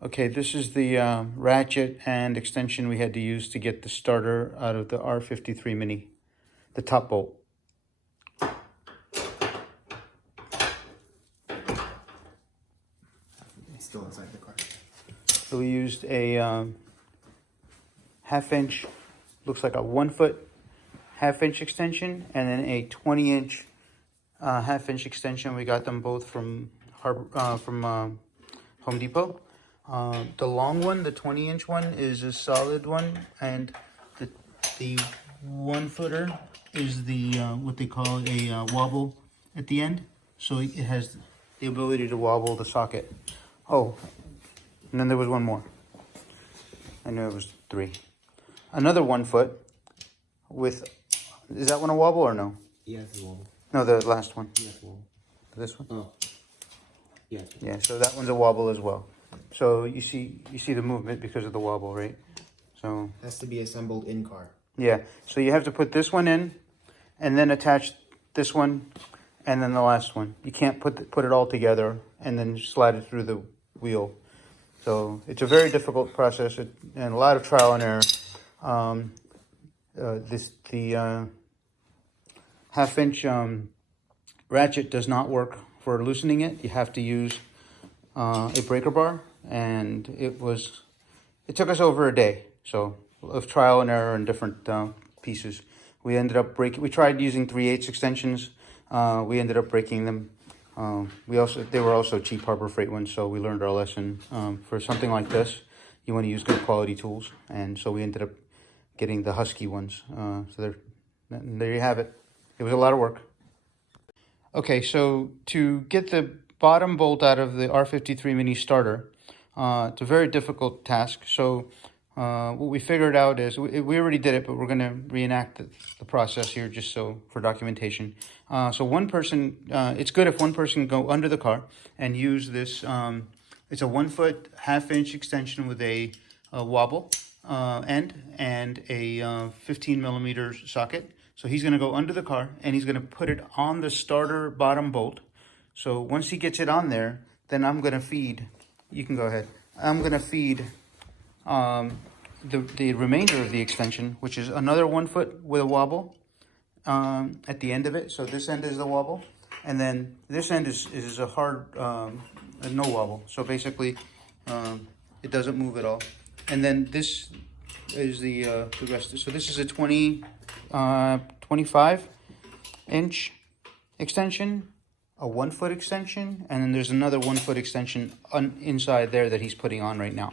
Okay, this is the ratchet and extension we had to use to get the starter out of the R53 Mini, the top bolt. It's still inside the car. So we used a half-inch, looks like a 1 foot half-inch extension, and then a 20-inch half-inch extension. We got them both from Home Depot. The long one, the 20-inch one, is a solid one, and the 1 footer is the what they call a wobble at the end, so it has the ability to wobble the socket. Oh, and then there was one more. I knew it was 3. Another 1 foot with, is that one a wobble or no? Yeah, it's a wobble. No, the last one. Yeah, it's a wobble. This one? Oh. Yeah. Yeah, so that one's a wobble as well. So you see the movement because of the wobble, right? So Has to be assembled in car. yeah, so you have to put this one in, and then attach this one, and then the last one. You can't put it all together and then slide it through the wheel. So it's a very difficult process and a lot of trial and error. The half-inch ratchet does not work for loosening it. You have to use a breaker bar, and it took us over a day. So of trial and error and different pieces. We ended up breaking. We tried using 3/8 extensions. We ended up breaking them. They were also cheap Harbor Freight ones, so we learned our lesson. For something like this, you want to use good quality tools, and so we ended up getting the Husky ones. So there you have it. It was a lot of work. Okay, so to get the bottom bolt out of the R53 Mini Starter, it's a very difficult task. So what we figured out is, we already did it, but we're going to reenact the process here just so for documentation. So one person, it's good if one person can go under the car and use this. It's a 1 foot half-inch extension with a wobble end and a 15 millimeter socket. So he's going to go under the car and he's going to put it on the starter bottom bolt. So once he gets it on there, then I'm going to feed. You can go ahead. I'm going to feed the remainder of the extension, which is another 1 foot with a wobble at the end of it. So this end is the wobble, and then this end is a hard a no wobble. So basically, it doesn't move at all. And then this is the rest. So this is a 25 inch extension, a 1 foot extension, and then there's another 1 foot extension inside there that he's putting on right now.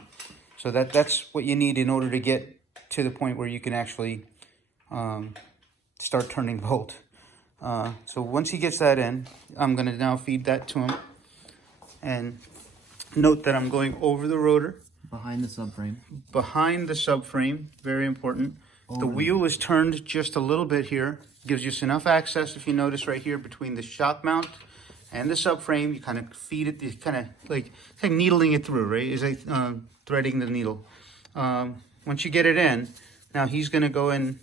So that's what you need in order to get to the point where you can actually start turning bolt. So once he gets that in, I'm going to now feed that to him. And note that I'm going over the rotor. Behind the subframe. Behind the subframe, very important. The wheel is turned just a little bit here. Gives you enough access, if you notice right here, between the shock mount and the subframe. You kind of feed it, it's kind of like needling it through, right? It's like threading the needle. Once you get it in, now he's going to go in,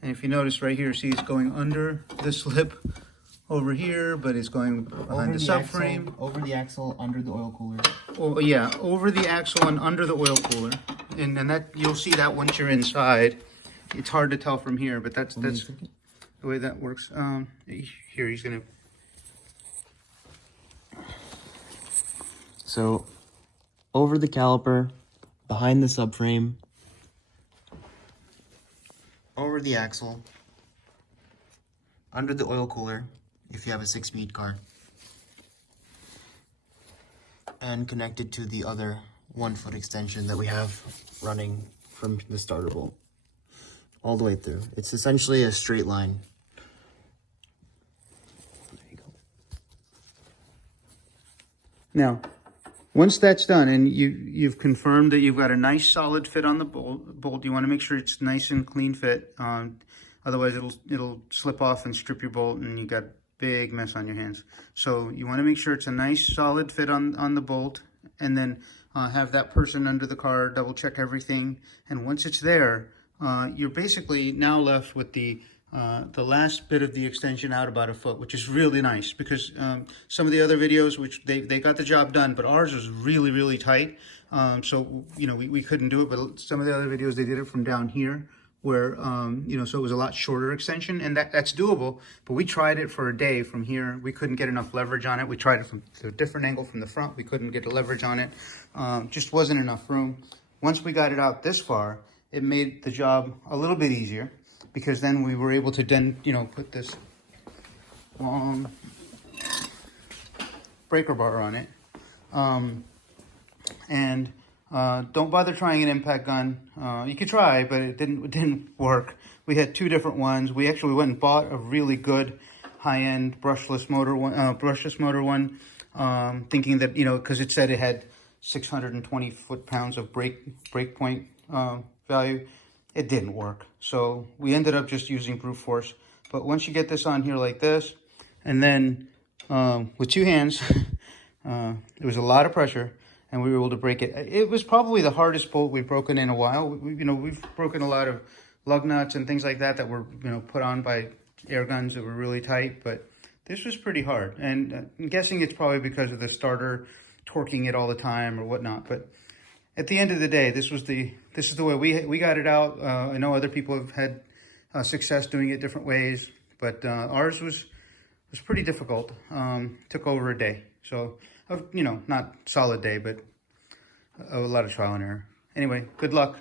and if you notice right here, see it's going under the slip over here, but it's going behind the subframe. Over the axle, under the oil cooler. Oh yeah, over the axle and under the oil cooler, and that you'll see that once you're inside. It's hard to tell from here, but that's the way that works. Here he's gonna. So, over the caliper, behind the subframe, over the axle, under the oil cooler, if you have a 6-speed car, and connected to the other 1 foot extension that we have running from the starter bolt all the way through. It's essentially a straight line. There you go. Now, once that's done and you've confirmed that you've got a nice solid fit on the bolt, you want to make sure it's nice and clean fit. Otherwise, it'll slip off and strip your bolt, and you got a big mess on your hands. So you want to make sure it's a nice solid fit on the bolt, and then have that person under the car double check everything. And once it's there, you're basically now left with the the last bit of the extension out about a foot, which is really nice because some of the other videos, which they got the job done, but ours was really, really tight. So, you know, we couldn't do it, but some of the other videos, they did it from down here where, you know, so it was a lot shorter extension, and that's doable, but we tried it for a day from here. We couldn't get enough leverage on it. We tried it from a different angle from the front. We couldn't get the leverage on it. Just wasn't enough room. Once we got it out this far, it made the job a little bit easier, because then we were able to then, you know, put this long breaker bar on it. Don't bother trying an impact gun. You could try, but it didn't work. We had two different ones. We actually went and bought a really good high-end brushless motor one, thinking that, you know, because it said it had 620 foot-pounds of brake point value. It didn't work. So we ended up just using brute force. But once you get this on here like this, and then with two hands, there was a lot of pressure, and we were able to break it. It was probably the hardest bolt we've broken in a while. We've broken a lot of lug nuts and things like that were, you know, put on by air guns that were really tight, but this was pretty hard. And I'm guessing it's probably because of the starter torquing it all the time or whatnot. But at the end of the day, this is the way we got it out. I know other people have had success doing it different ways, but ours was pretty difficult. Took over a day. So, you know, not solid day, but a lot of trial and error. Anyway, good luck.